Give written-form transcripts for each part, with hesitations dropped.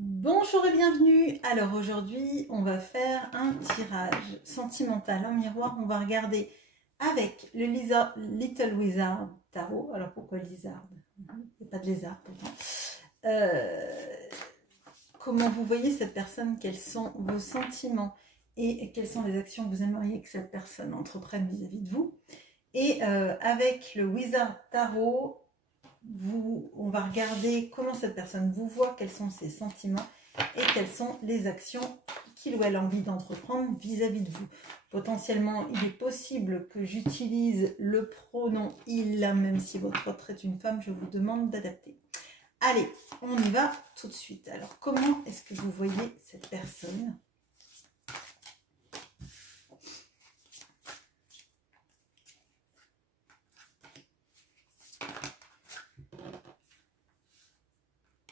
Bonjour et bienvenue. Alors aujourd'hui, on va faire un tirage sentimental en miroir. On va regarder avec le Little Wizard Tarot. Alors pourquoi Lizard? Il n'y a pas de lézard pourtant. Comment vous voyez cette personne? Quels sont vos sentiments? Et quelles sont les actions que vous aimeriez que cette personne entreprenne vis-à-vis de vous? Et avec le Wizard Tarot, on va regarder comment cette personne vous voit, quels sont ses sentiments et quelles sont les actions qu'il ou elle a envie d'entreprendre vis-à-vis de vous. Potentiellement, il est possible que j'utilise le pronom « il », même si votre autre est une femme, je vous demande d'adapter. Allez, on y va tout de suite. Alors, comment est-ce que vous voyez cette personne ?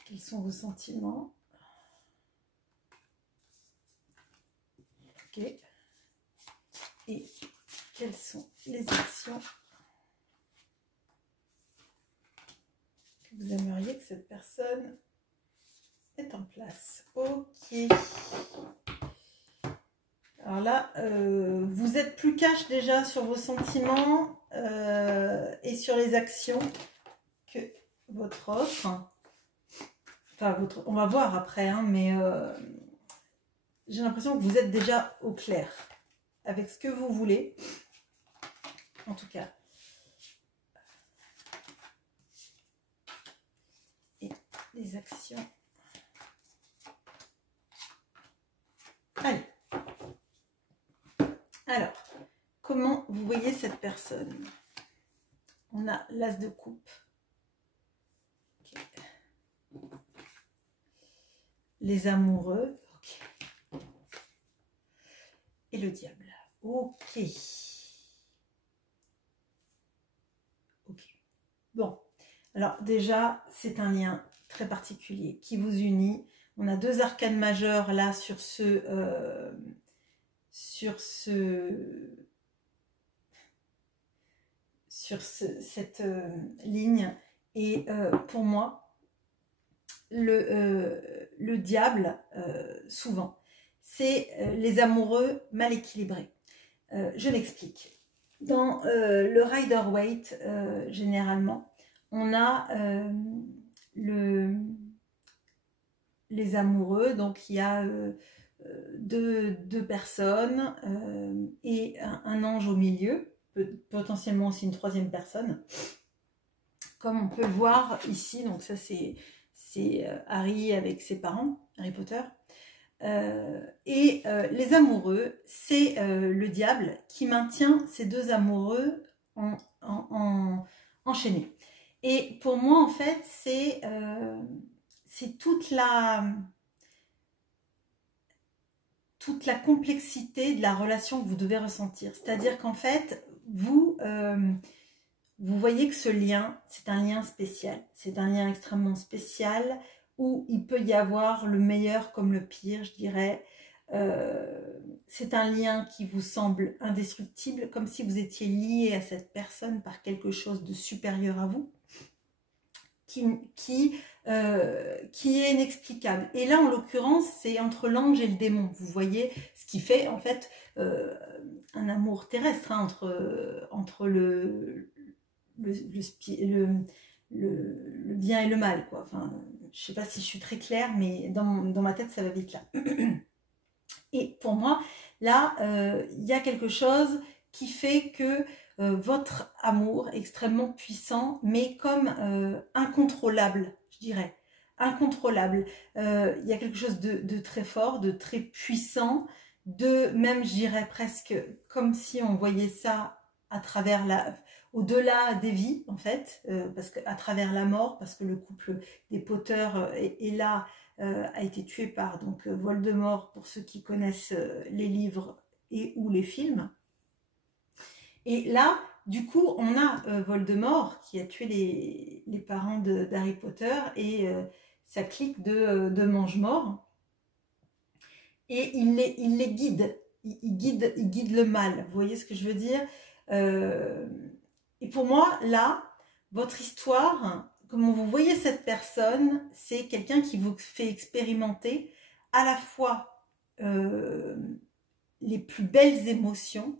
Quels sont vos sentiments? Ok. Et quelles sont les actions que vous aimeriez que cette personne ait en place? Ok. Alors là, vous êtes plus cash déjà sur vos sentiments et sur les actions que votre offre. Enfin, on va voir après, hein, mais j'ai l'impression que vous êtes déjà au clair avec ce que vous voulez. En tout cas. Et les actions. Allez. Alors, comment vous voyez cette personne? On a l'as de coupe. Okay. Les amoureux. Okay. Et le diable. Ok. Ok. Bon. Alors déjà, c'est un lien très particulier qui vous unit. On a deux arcanes majeures là sur cette ligne. Et pour moi, le diable, souvent, c'est les amoureux mal équilibrés. Je m'explique. Dans le Rider-Waite, généralement, on a les amoureux, donc il y a deux personnes et un ange au milieu, potentiellement aussi une troisième personne, comme on peut le voir ici. Donc ça c'est Harry avec ses parents, Harry Potter. Les amoureux, c'est le diable qui maintient ces deux amoureux enchaînés. Et pour moi, en fait, c'est toute la complexité de la relation que vous devez ressentir. C'est-à-dire qu'en fait, vous voyez que ce lien, c'est un lien spécial. C'est un lien extrêmement spécial où il peut y avoir le meilleur comme le pire, je dirais. C'est un lien qui vous semble indestructible, comme si vous étiez lié à cette personne par quelque chose de supérieur à vous, qui est inexplicable. Et là, en l'occurrence, c'est entre l'ange et le démon. Vous voyez ce qui fait, en fait, un amour terrestre, hein, entre le bien et le mal, quoi. Enfin, je sais pas si je suis très claire, mais dans ma tête, ça va vite là. Et pour moi, là, il y a quelque chose qui fait que votre amour est extrêmement puissant, mais comme incontrôlable, je dirais. Incontrôlable. Il y a quelque chose de très fort, de très puissant, même, je dirais presque comme si on voyait ça à travers au-delà des vies, en fait, parce qu'à travers la mort, parce que le couple des Potter est là, a été tué par donc Voldemort, pour ceux qui connaissent les livres et ou les films. Et là, du coup, on a Voldemort qui a tué les parents d'Harry Potter et sa clique de mange-morts. Et il les guide. Il guide le mal. Vous voyez ce que je veux dire? Et pour moi, là, votre histoire, comment vous voyez cette personne, c'est quelqu'un qui vous fait expérimenter à la fois les plus belles émotions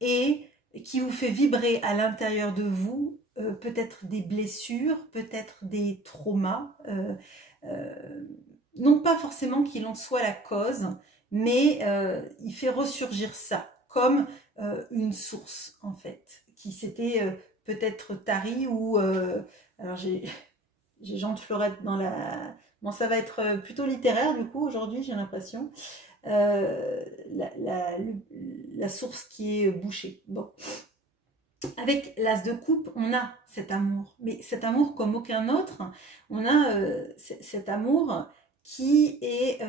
et qui vous fait vibrer à l'intérieur de vous, peut-être des blessures, peut-être des traumas, non pas forcément qu'il en soit la cause, mais il fait ressurgir ça comme une source en fait, qui s'était peut-être tarie ou... alors j'ai Jean de Florette dans la... Bon, ça va être plutôt littéraire du coup aujourd'hui, j'ai l'impression. La source qui est bouchée. Bon. Avec l'as de coupe, on a cet amour, mais cet amour comme aucun autre. On a cet amour qui est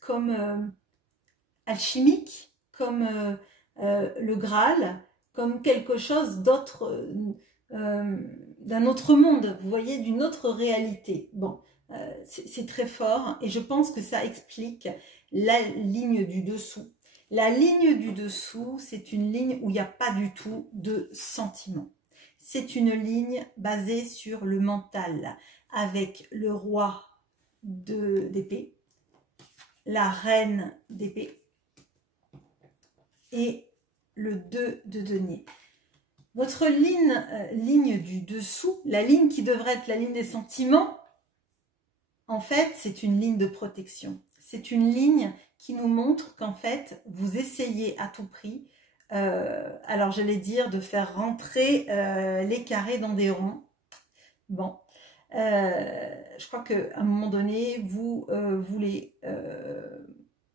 comme alchimique, comme le Graal, comme quelque chose d'autre, d'un autre monde, vous voyez, d'une autre réalité. Bon, c'est très fort et je pense que ça explique la ligne du dessous. La ligne du dessous, c'est une ligne où il n'y a pas du tout de sentiment. C'est une ligne basée sur le mental, avec le roi d'épée, la reine d'épée et le 2 de denier. Votre ligne du dessous, la ligne qui devrait être la ligne des sentiments, en fait, c'est une ligne de protection. C'est une ligne qui nous montre qu'en fait, vous essayez à tout prix, alors j'allais dire de faire rentrer les carrés dans des ronds. Bon, je crois qu'à un moment donné, vous voulez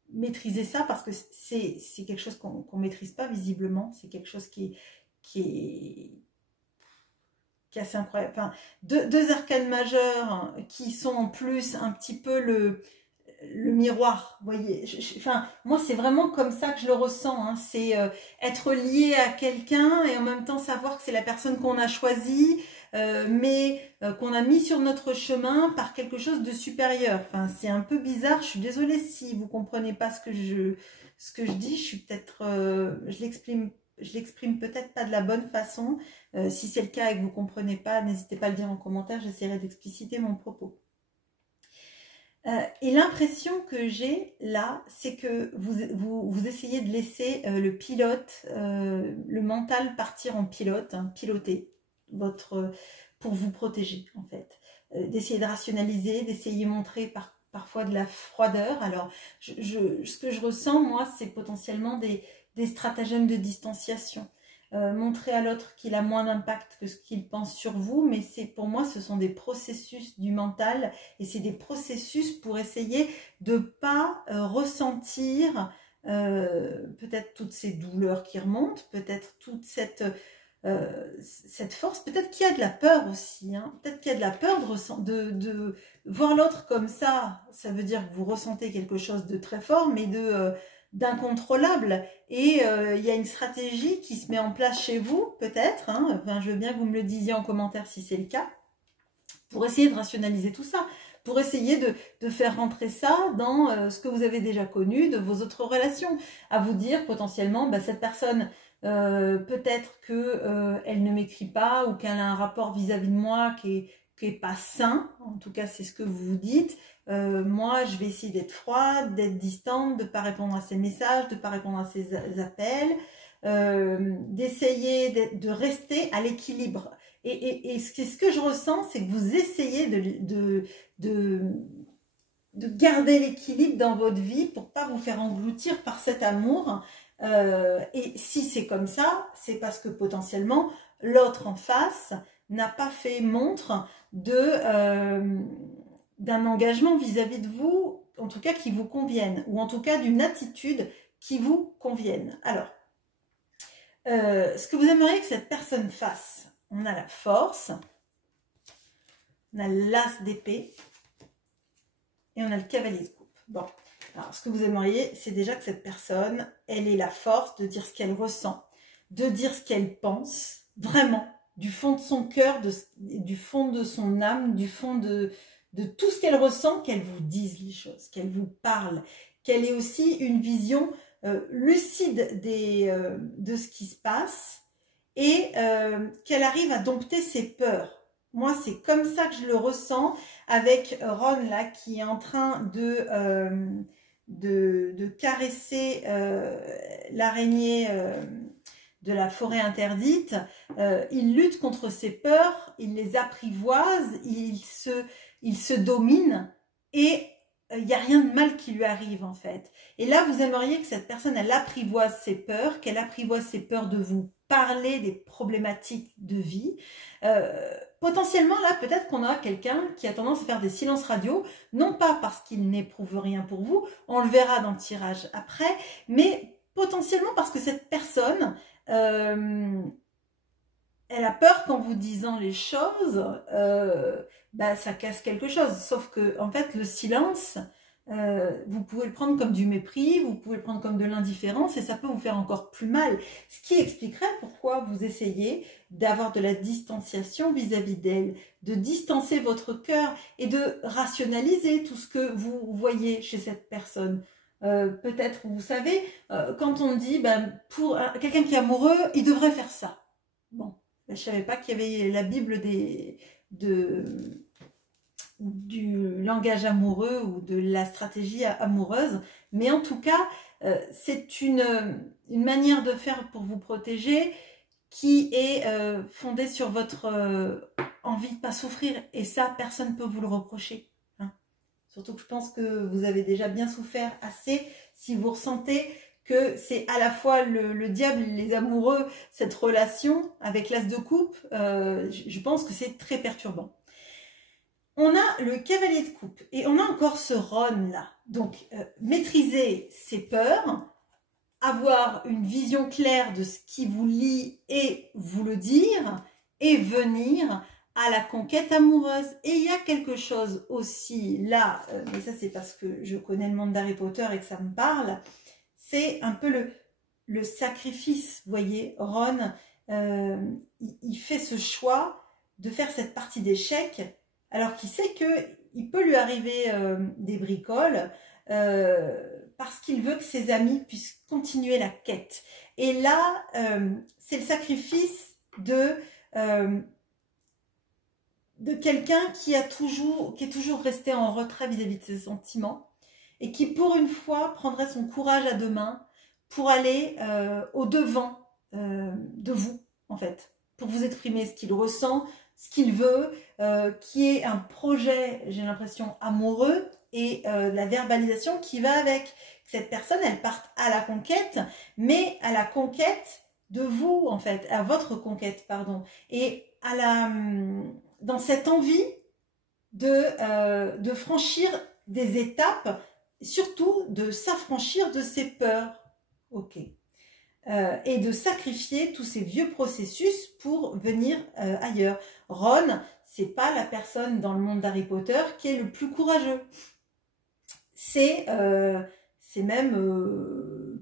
maîtriser ça parce que c'est quelque chose qu'on ne maîtrise pas visiblement. C'est quelque chose qui est assez incroyable. Enfin, deux arcanes majeures qui sont en plus un petit peu le miroir, vous voyez. Enfin, moi, c'est vraiment comme ça que je le ressens. Hein. C'est être lié à quelqu'un et en même temps savoir que c'est la personne qu'on a choisie, mais qu'on a mis sur notre chemin par quelque chose de supérieur. Enfin, c'est un peu bizarre. Je suis désolée si vous comprenez pas ce que je dis. Je suis peut-être, je l'exprime peut-être pas de la bonne façon. Si c'est le cas et que vous ne comprenez pas, n'hésitez pas à le dire en commentaire, j'essaierai d'expliciter mon propos. Et l'impression que j'ai là, c'est que vous essayez de laisser le pilote, le mental partir en pilote, hein, piloter pour vous protéger en fait. D'essayer de rationaliser, d'essayer de montrer parfois de la froideur. Alors, ce que je ressens, moi, c'est potentiellement des stratagèmes de distanciation. Montrer à l'autre qu'il a moins d'impact que ce qu'il pense sur vous, mais pour moi, ce sont des processus du mental et c'est des processus pour essayer de ne pas ressentir peut-être toutes ces douleurs qui remontent, peut-être toute cette force, peut-être qu'il y a de la peur aussi, hein. Peut-être qu'il y a de la peur de voir l'autre comme ça veut dire que vous ressentez quelque chose de très fort, mais d'incontrôlable, et il y a une stratégie qui se met en place chez vous, peut-être, hein, enfin, je veux bien que vous me le disiez en commentaire si c'est le cas, pour essayer de rationaliser tout ça, pour essayer de faire rentrer ça dans ce que vous avez déjà connu de vos autres relations, à vous dire potentiellement, bah, cette personne, peut-être qu'elle ne m'écrit pas, ou qu'elle a un rapport vis-à-vis de moi qui est pas sain, en tout cas c'est ce que vous vous dites. Moi, je vais essayer d'être froide, d'être distante, de ne pas répondre à ses messages, de ne pas répondre à ses appels, d'essayer de rester à l'équilibre. Et ce que je ressens, c'est que vous essayez de garder l'équilibre dans votre vie pour ne pas vous faire engloutir par cet amour. Et si c'est comme ça, c'est parce que potentiellement, l'autre en face n'a pas fait montre d'un engagement vis-à-vis de vous, en tout cas qui vous convienne, ou en tout cas d'une attitude qui vous convienne. Alors, ce que vous aimeriez que cette personne fasse, on a la force, on a l'as d'épée, et on a le cavalier de coupe. Bon, alors ce que vous aimeriez, c'est déjà que cette personne, elle ait la force de dire ce qu'elle ressent, de dire ce qu'elle pense, vraiment, du fond de son cœur, du fond de son âme, du fond de tout ce qu'elle ressent, qu'elle vous dise les choses, qu'elle vous parle, qu'elle ait aussi une vision lucide de ce qui se passe et qu'elle arrive à dompter ses peurs. Moi, c'est comme ça que je le ressens avec Ron, là, qui est en train de caresser l'araignée de la forêt interdite. Il lutte contre ses peurs, il les apprivoise, il se domine et il n'y a rien de mal qui lui arrive en fait. Et là, vous aimeriez que cette personne, elle apprivoise ses peurs, qu'elle apprivoise ses peurs de vous parler des problématiques de vie. Potentiellement, là, peut-être qu'on aura quelqu'un qui a tendance à faire des silences radio, non pas parce qu'il n'éprouve rien pour vous, on le verra dans le tirage après, mais potentiellement parce que cette personne, elle a peur qu'en vous disant les choses, ça casse quelque chose. Sauf que, en fait, le silence, vous pouvez le prendre comme du mépris, vous pouvez le prendre comme de l'indifférence et ça peut vous faire encore plus mal. Ce qui expliquerait pourquoi vous essayez d'avoir de la distanciation vis-à-vis d'elle, de distancer votre cœur et de rationaliser tout ce que vous voyez chez cette personne. Peut-être, vous savez, quand on dit, pour quelqu'un qui est amoureux, il devrait faire ça. Bon, je ne savais pas qu'il y avait la Bible du langage amoureux ou de la stratégie amoureuse, mais en tout cas, c'est une manière de faire pour vous protéger qui est fondée sur votre envie de ne pas souffrir, et ça, personne ne peut vous le reprocher. Hein. Surtout que je pense que vous avez déjà bien souffert assez si vous ressentez que c'est à la fois le diable et les amoureux, cette relation avec l'as de coupe, je pense que c'est très perturbant. On a le cavalier de coupe et on a encore ce Ron là. Donc, maîtriser ses peurs, avoir une vision claire de ce qui vous lie et vous le dire, et venir à la conquête amoureuse. Et il y a quelque chose aussi là, mais ça c'est parce que je connais le monde d'Harry Potter et que ça me parle, c'est un peu le sacrifice, vous voyez. Ron, il fait ce choix de faire cette partie d'échecs alors qu'il sait qu'il peut lui arriver des bricoles parce qu'il veut que ses amis puissent continuer la quête. Et là, c'est le sacrifice de quelqu'un qui est toujours resté en retrait vis-à-vis de ses sentiments et qui, pour une fois, prendrait son courage à deux mains pour aller au-devant de vous, en fait, pour vous exprimer ce qu'il ressent, ce qu'il veut, qui est un projet, j'ai l'impression, amoureux, et la verbalisation qui va avec. Cette personne, elle parte à la conquête, mais à la conquête de vous, en fait, à votre conquête, pardon, et dans cette envie de franchir des étapes, surtout de s'affranchir de ses peurs. Ok. Et de sacrifier tous ces vieux processus pour venir ailleurs. Ron, c'est pas la personne dans le monde d'Harry Potter qui est le plus courageux. C'est même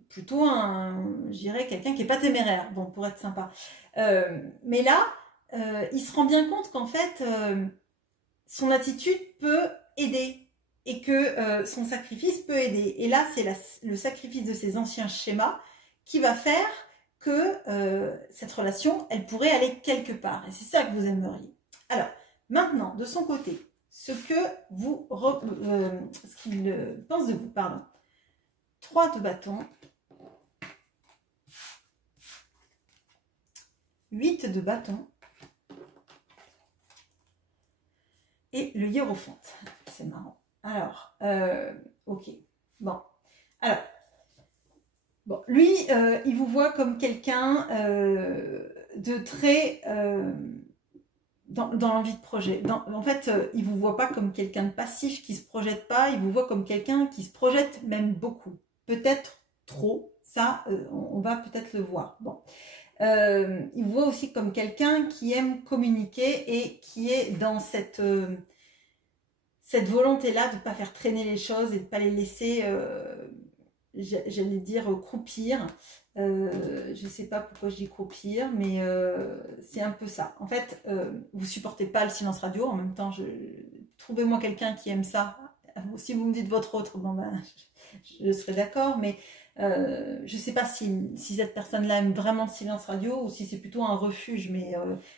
plutôt je dirais, quelqu'un qui n'est pas téméraire, bon, pour être sympa. Mais là, il se rend bien compte qu'en fait, son attitude peut aider et que son sacrifice peut aider. Et là, c'est le sacrifice de ses anciens schémas qui va faire que cette relation, elle pourrait aller quelque part. Et c'est ça que vous aimeriez. Alors, maintenant, de son côté, ce qu'il pense de vous, pardon. 3 de bâton, 8 de bâton et le hiérophante. C'est marrant. Alors, ok. Bon. Alors, bon, lui, il vous voit comme quelqu'un de très... dans l'envie de projet. En fait, il ne vous voit pas comme quelqu'un de passif qui ne se projette pas, il vous voit comme quelqu'un qui se projette même beaucoup. Peut-être trop, ça, on va peut-être le voir. Bon. Il vous voit aussi comme quelqu'un qui aime communiquer et qui est dans cette volonté-là de ne pas faire traîner les choses et de ne pas les laisser, j'allais dire, croupir. Je ne sais pas pourquoi je dis croupir, mais c'est un peu ça. En fait, vous ne supportez pas le silence radio. En même temps, trouvez-moi quelqu'un qui aime ça. Si vous me dites votre autre, bon ben, je serai d'accord. Mais Je ne sais pas si cette personne-là aime vraiment le silence radio ou si c'est plutôt un refuge, mais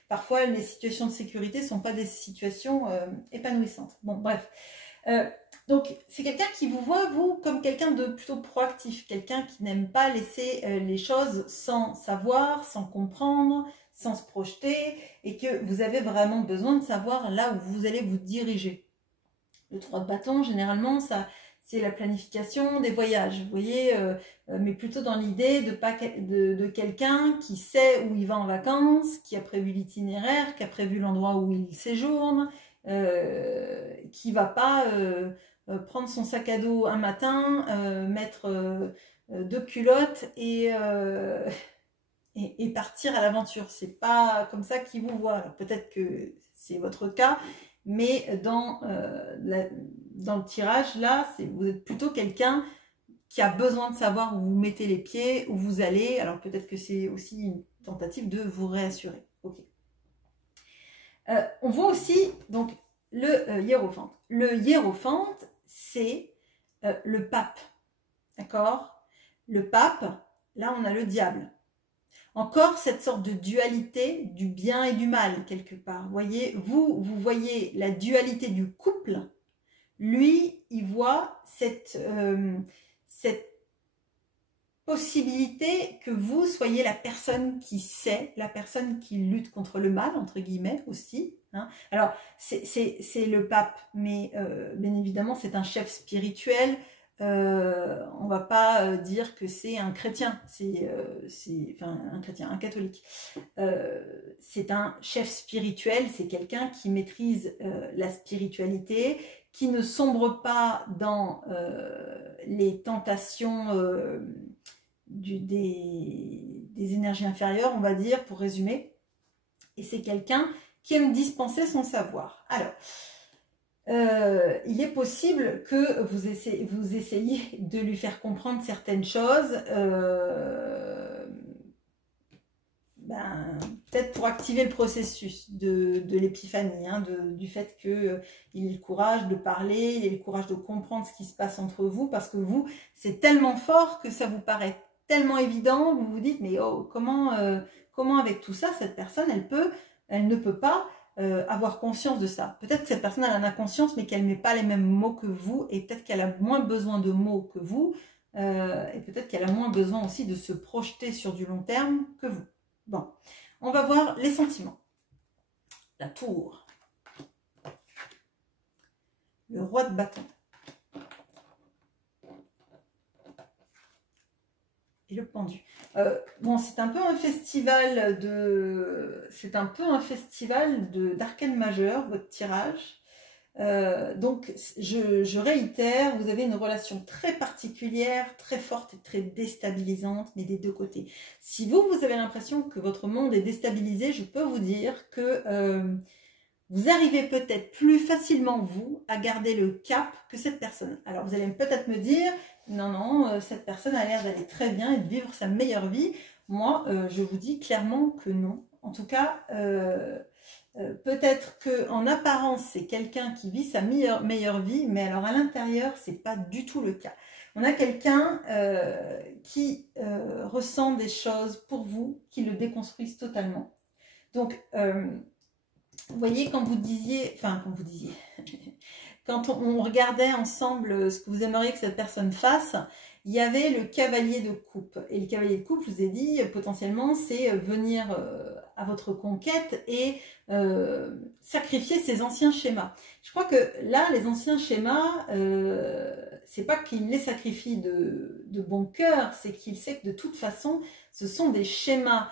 parfois les situations de sécurité ne sont pas des situations épanouissantes. Bon, bref. Donc, c'est quelqu'un qui vous voit, vous, comme quelqu'un de plutôt proactif, quelqu'un qui n'aime pas laisser les choses sans savoir, sans comprendre, sans se projeter, et que vous avez vraiment besoin de savoir là où vous allez vous diriger. Le 3 de bâton, généralement, ça, c'est la planification des voyages, vous voyez, mais plutôt dans l'idée de quelqu'un qui sait où il va en vacances, qui a prévu l'itinéraire, qui a prévu l'endroit où il séjourne, qui va pas prendre son sac à dos un matin, mettre 2 culottes et partir à l'aventure. C'est pas comme ça qu'il vous voit. Alors peut-être que c'est votre cas, mais dans le tirage, là, vous êtes plutôt quelqu'un qui a besoin de savoir où vous mettez les pieds, où vous allez. Alors peut-être que c'est aussi une tentative de vous réassurer. Ok. On voit aussi donc le hiérophante. Le hiérophante, c'est le pape. D'accord? Le pape, là on a le diable. Encore cette sorte de dualité du bien et du mal, quelque part. Voyez, vous voyez la dualité du couple. Lui, il voit cette possibilité que vous soyez la personne qui sait, la personne qui lutte contre le mal, entre guillemets, aussi. Hein. Alors, c'est le pape, mais bien évidemment, c'est un chef spirituel. On va pas dire que c'est un chrétien, enfin un chrétien, un catholique. C'est un chef spirituel, c'est quelqu'un qui maîtrise la spiritualité, qui ne sombre pas dans les tentations des énergies inférieures, on va dire, pour résumer. Et c'est quelqu'un qui aime dispenser son savoir. Alors, il est possible que vous essayiez de lui faire comprendre certaines choses, peut-être pour activer le processus de l'épiphanie, hein, du fait qu'il ait le courage de parler, il ait le courage de comprendre ce qui se passe entre vous, parce que vous, c'est tellement fort que ça vous paraît tellement évident, vous vous dites, mais oh, comment avec tout ça, cette personne, elle ne peut pas avoir conscience de ça. Peut-être que cette personne elle en a conscience, mais qu'elle ne met pas les mêmes mots que vous, et peut-être qu'elle a moins besoin de mots que vous, et peut-être qu'elle a moins besoin aussi de se projeter sur du long terme que vous. Bon, on va voir les sentiments. La tour. Le roi de bâton. Et le pendu. Bon, c'est un peu un festival d'arcane majeur, votre tirage. Donc, je réitère, vous avez une relation très particulière, très forte et très déstabilisante, mais des deux côtés. Si vous avez l'impression que votre monde est déstabilisé, je peux vous dire que vous arrivez peut-être plus facilement, vous, à garder le cap que cette personne. Alors, vous allez peut-être me dire, non, cette personne a l'air d'aller très bien et de vivre sa meilleure vie. Moi, je vous dis clairement que non. En tout cas, peut-être qu'en apparence, c'est quelqu'un qui vit sa meilleure vie, mais alors à l'intérieur, c'est pas du tout le cas. On a quelqu'un qui ressent des choses pour vous, qui le déconstruisent totalement. Donc, vous voyez, quand on regardait ensemble ce que vous aimeriez que cette personne fasse, il y avait le cavalier de coupe. Et le cavalier de coupe, je vous ai dit, potentiellement, c'est venir à votre conquête et sacrifier ses anciens schémas. Je crois que là, les anciens schémas, c'est pas qu'il les sacrifie de bon cœur, c'est qu'il sait que de toute façon, ce sont des schémas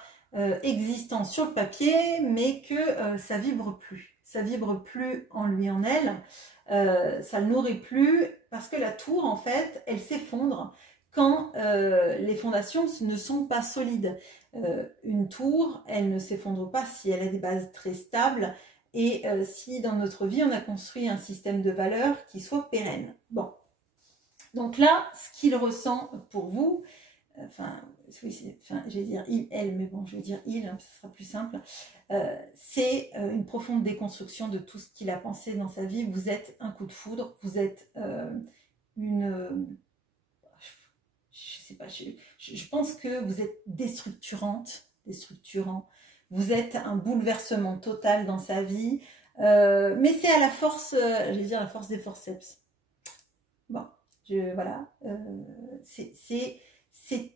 existants sur le papier, mais que ça vibre plus. Ça vibre plus en lui, en elle. Ça le nourrit plus parce que la tour, en fait, elle s'effondre quand les fondations ne sont pas solides. Une tour, elle ne s'effondre pas si elle a des bases très stables et si dans notre vie, on a construit un système de valeurs qui soit pérenne. Bon. Donc là, ce qu'il ressent pour vous, je vais dire il, elle, mais bon, je vais dire il, hein, ça sera plus simple. C'est une profonde déconstruction de tout ce qu'il a pensé dans sa vie. Vous êtes un coup de foudre, vous êtes je je sais pas, je pense que vous êtes déstructurante, déstructurant. Vous êtes un bouleversement total dans sa vie. Mais c'est à la force, je vais dire la force des forceps. Bon, voilà. C'est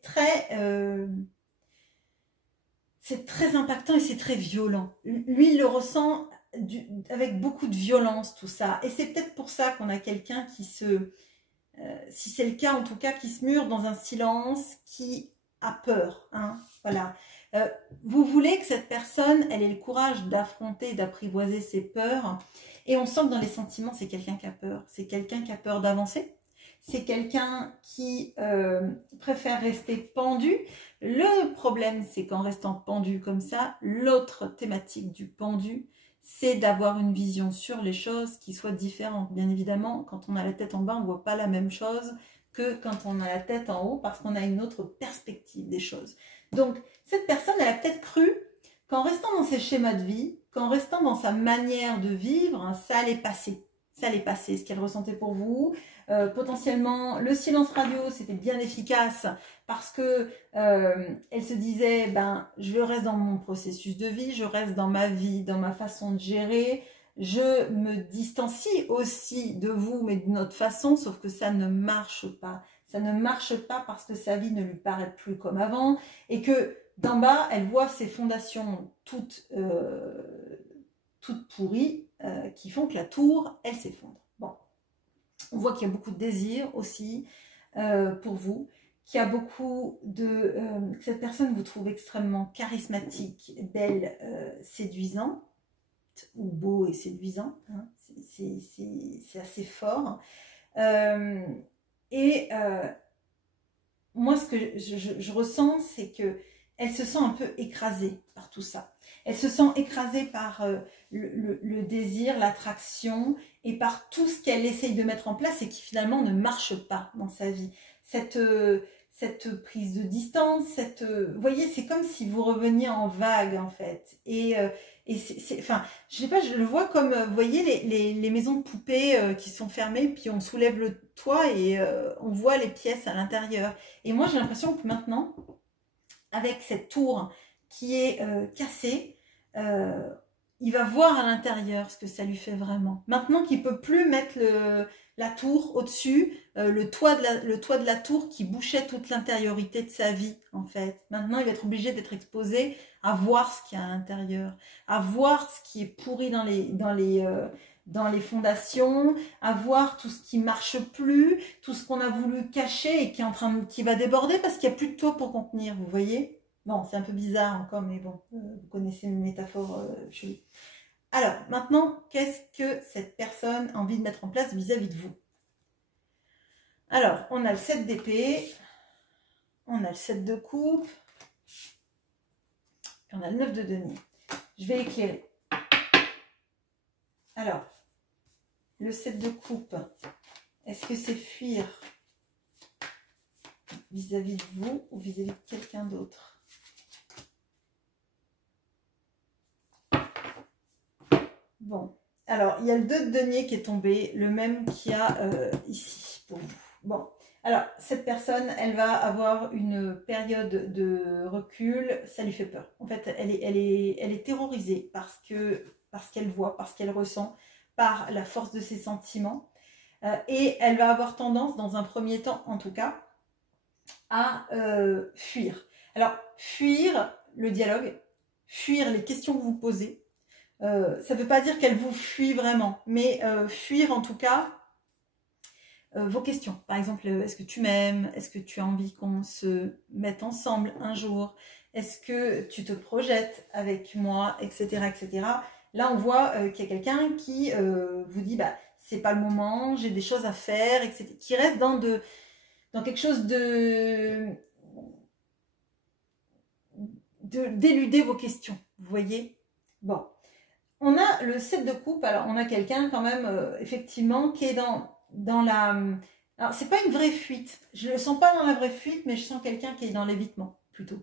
très impactant et c'est très violent. Lui, il le ressent avec beaucoup de violence, tout ça. Et c'est peut-être pour ça qu'on a quelqu'un qui si c'est le cas en tout cas, qui se mure dans un silence, qui a peur. Hein, voilà. Vous voulez que cette personne, elle ait le courage d'affronter, d'apprivoiser ses peurs. Et on sent que dans les sentiments, c'est quelqu'un qui a peur. C'est quelqu'un qui a peur d'avancer. C'est quelqu'un qui préfère rester pendu. Le problème, c'est qu'en restant pendu comme ça, l'autre thématique du pendu, c'est d'avoir une vision sur les choses qui soit différente. Bien évidemment, quand on a la tête en bas, on ne voit pas la même chose que quand on a la tête en haut parce qu'on a une autre perspective des choses. Donc, cette personne, elle a peut-être cru qu'en restant dans ses schémas de vie, qu'en restant dans sa manière de vivre, ça allait passer. Ça allait passer, ce qu'elle ressentait pour vous. Potentiellement, le silence radio, c'était bien efficace parce que elle se disait, ben, je reste dans mon processus de vie, je reste dans ma vie, dans ma façon de gérer, je me distancie aussi de vous, mais d'une autre façon, sauf que ça ne marche pas. Ça ne marche pas parce que sa vie ne lui paraît plus comme avant et que d'en bas, elle voit ses fondations toutes pourries qui font que la tour, elle s'effondre. Bon. On voit qu'il y a beaucoup de désir aussi pour vous, qu'il y a beaucoup de... que cette personne vous trouve extrêmement charismatique, belle, séduisant, ou beau et séduisant. Hein, c'est assez fort. Moi, ce que je ressens, c'est que elle se sent un peu écrasée par tout ça. Elle se sent écrasée par le désir, l'attraction et par tout ce qu'elle essaye de mettre en place et qui finalement ne marche pas dans sa vie. Cette prise de distance, vous voyez, c'est comme si vous reveniez en vague en fait. Enfin, je sais pas, je le vois comme, vous voyez, les maisons de poupées qui sont fermées, puis on soulève le toit et on voit les pièces à l'intérieur. Et moi, j'ai l'impression que maintenant, avec cette tour qui est cassée, il va voir à l'intérieur ce que ça lui fait vraiment. Maintenant qu'il ne peut plus mettre la tour au-dessus, le toit de la tour qui bouchait toute l'intériorité de sa vie, en fait. Maintenant, il va être obligé d'être exposé à voir ce qu'il y a à l'intérieur, à voir ce qui est pourri dans les fondations, à voir tout ce qui marche plus, tout ce qu'on a voulu cacher et qui va déborder parce qu'il n'y a plus de toit pour contenir, vous voyez? Bon, c'est un peu bizarre encore, mais bon, vous connaissez une métaphore chelou. Alors, maintenant, qu'est-ce que cette personne a envie de mettre en place vis-à-vis de vous? Alors, on a le 7 d'épée, on a le 7 de coupe, et on a le 9 de denier. Je vais éclairer. Alors, le 7 de coupe, est-ce que c'est fuir vis-à-vis de vous ou vis-à-vis de quelqu'un d'autre? Bon, alors, il y a le 2 de denier qui est tombé, le même qu'il y a ici pour vous. Bon, alors, cette personne, elle va avoir une période de recul, ça lui fait peur. En fait, elle est terrorisée parce qu'elle voit, parce qu'elle ressent, par la force de ses sentiments. Et elle va avoir tendance, dans un premier temps en tout cas, à fuir. Alors, fuir le dialogue, fuir les questions que vous posez. Ça ne veut pas dire qu'elle vous fuit vraiment, mais fuir en tout cas vos questions. Par exemple, est-ce que tu m'aimes? Est-ce que tu as envie qu'on se mette ensemble un jour? Est-ce que tu te projettes avec moi, etc., etc. Là, on voit qu'il y a quelqu'un qui vous dit, bah, c'est pas le moment, j'ai des choses à faire, etc. Qui reste dans quelque chose d'éluder vos questions, vous voyez? Bon. On a le 7 de coupe, alors on a quelqu'un quand même, effectivement, qui est dans la... Alors, c'est pas une vraie fuite, je ne le sens pas dans la vraie fuite, mais je sens quelqu'un qui est dans l'évitement, plutôt.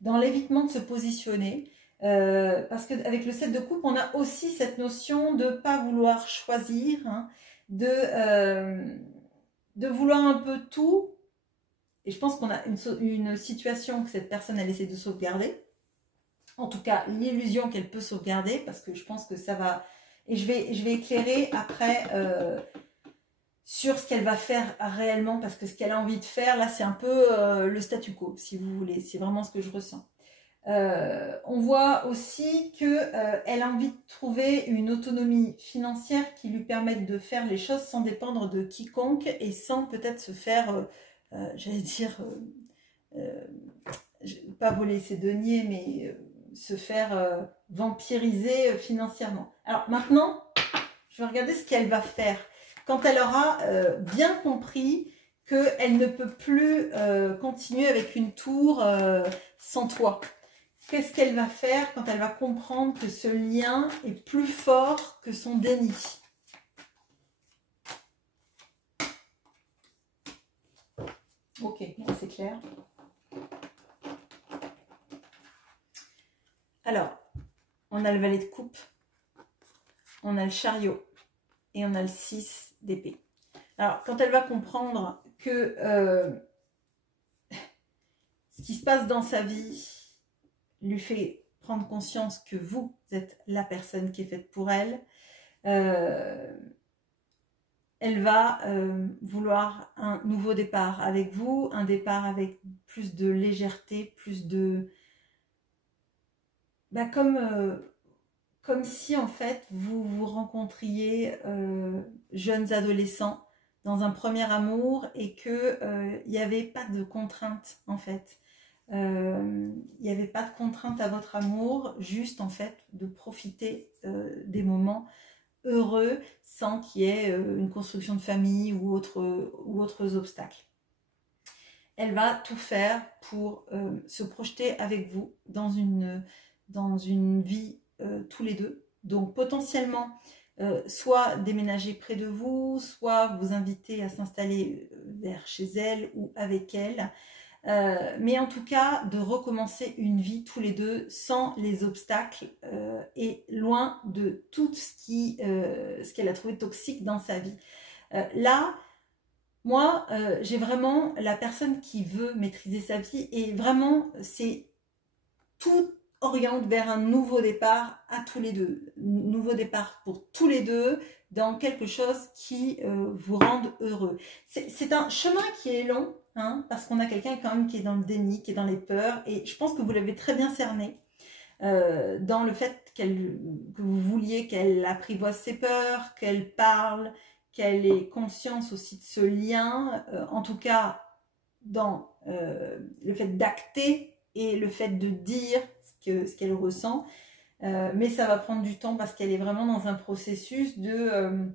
Dans l'évitement de se positionner, parce qu'avec le 7 de coupe, on a aussi cette notion de ne pas vouloir choisir, hein, de vouloir un peu tout, et je pense qu'on a une situation que cette personne, elle essaie de sauvegarder. En tout cas, l'illusion qu'elle peut sauvegarder, parce que je pense que ça va... Et je vais éclairer après sur ce qu'elle va faire réellement, parce que ce qu'elle a envie de faire, là, c'est un peu le statu quo, si vous voulez. C'est vraiment ce que je ressens. On voit aussi qu'elle a envie de trouver une autonomie financière qui lui permette de faire les choses sans dépendre de quiconque et sans peut-être se faire, j'allais dire, pas voler ses deniers, mais se faire vampiriser financièrement. Alors maintenant, je vais regarder ce qu'elle va faire. Quand elle aura bien compris qu'elle ne peut plus continuer avec une tour sans toit. Qu'est-ce qu'elle va faire quand elle va comprendre que ce lien est plus fort que son déni? Ok, c'est clair. Alors, on a le valet de coupe, on a le chariot et on a le 6 d'épée. Alors, quand elle va comprendre que ce qui se passe dans sa vie lui fait prendre conscience que vous êtes la personne qui est faite pour elle, elle va vouloir un nouveau départ avec vous, un départ avec plus de légèreté, plus de... Bah, comme si en fait vous vous rencontriez jeunes adolescents dans un premier amour et que il n'y avait pas de contrainte en fait. Il n'y avait pas de contrainte à votre amour, juste en fait de profiter des moments heureux sans qu'il y ait une construction de famille ou autres obstacles. Elle va tout faire pour se projeter avec vous dans une vie tous les deux. Donc potentiellement, soit déménager près de vous, soit vous inviter à s'installer vers chez elle ou avec elle. Mais en tout cas, de recommencer une vie tous les deux sans les obstacles et loin de tout ce qu'elle a trouvé toxique dans sa vie. Là, moi, j'ai vraiment la personne qui veut maîtriser sa vie et vraiment, c'est tout oriente vers un nouveau départ à tous les deux. Nouveau départ pour tous les deux dans quelque chose qui vous rende heureux. C'est un chemin qui est long, hein, parce qu'on a quelqu'un quand même qui est dans le déni, qui est dans les peurs, et je pense que vous l'avez très bien cerné dans le fait que vous vouliez qu'elle apprivoise ses peurs, qu'elle parle, qu'elle ait conscience aussi de ce lien, en tout cas dans le fait d'acter et le fait de dire ce qu'elle ressent, mais ça va prendre du temps parce qu'elle est vraiment dans un processus de...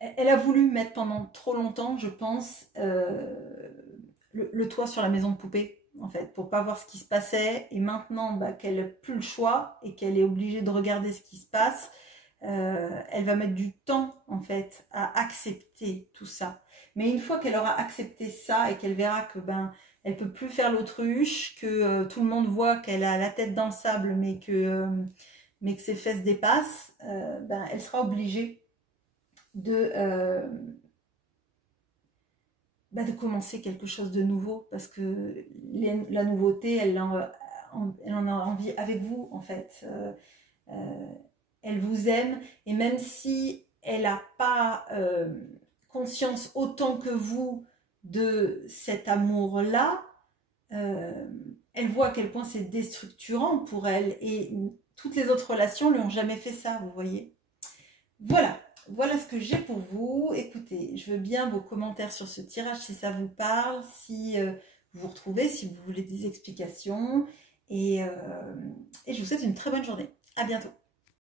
elle a voulu mettre pendant trop longtemps, je pense, le toit sur la maison de poupée, en fait, pour pas voir ce qui se passait, et maintenant bah, qu'elle n'a plus le choix et qu'elle est obligée de regarder ce qui se passe, elle va mettre du temps, en fait, à accepter tout ça. Mais une fois qu'elle aura accepté ça et qu'elle verra que ben elle peut plus faire l'autruche, que tout le monde voit qu'elle a la tête dans le sable, mais que ses fesses dépassent, ben elle sera obligée de commencer quelque chose de nouveau, parce que la nouveauté, elle en a envie avec vous, en fait. Elle vous aime, et même si elle n'a pas conscience autant que vous de cet amour-là, elle voit à quel point c'est déstructurant pour elle, et toutes les autres relations ne lui ont jamais fait ça, vous voyez. Voilà ce que j'ai pour vous. Écoutez, je veux bien vos commentaires sur ce tirage si ça vous parle, si vous vous retrouvez, si vous voulez des explications, et je vous souhaite une très bonne journée. À bientôt.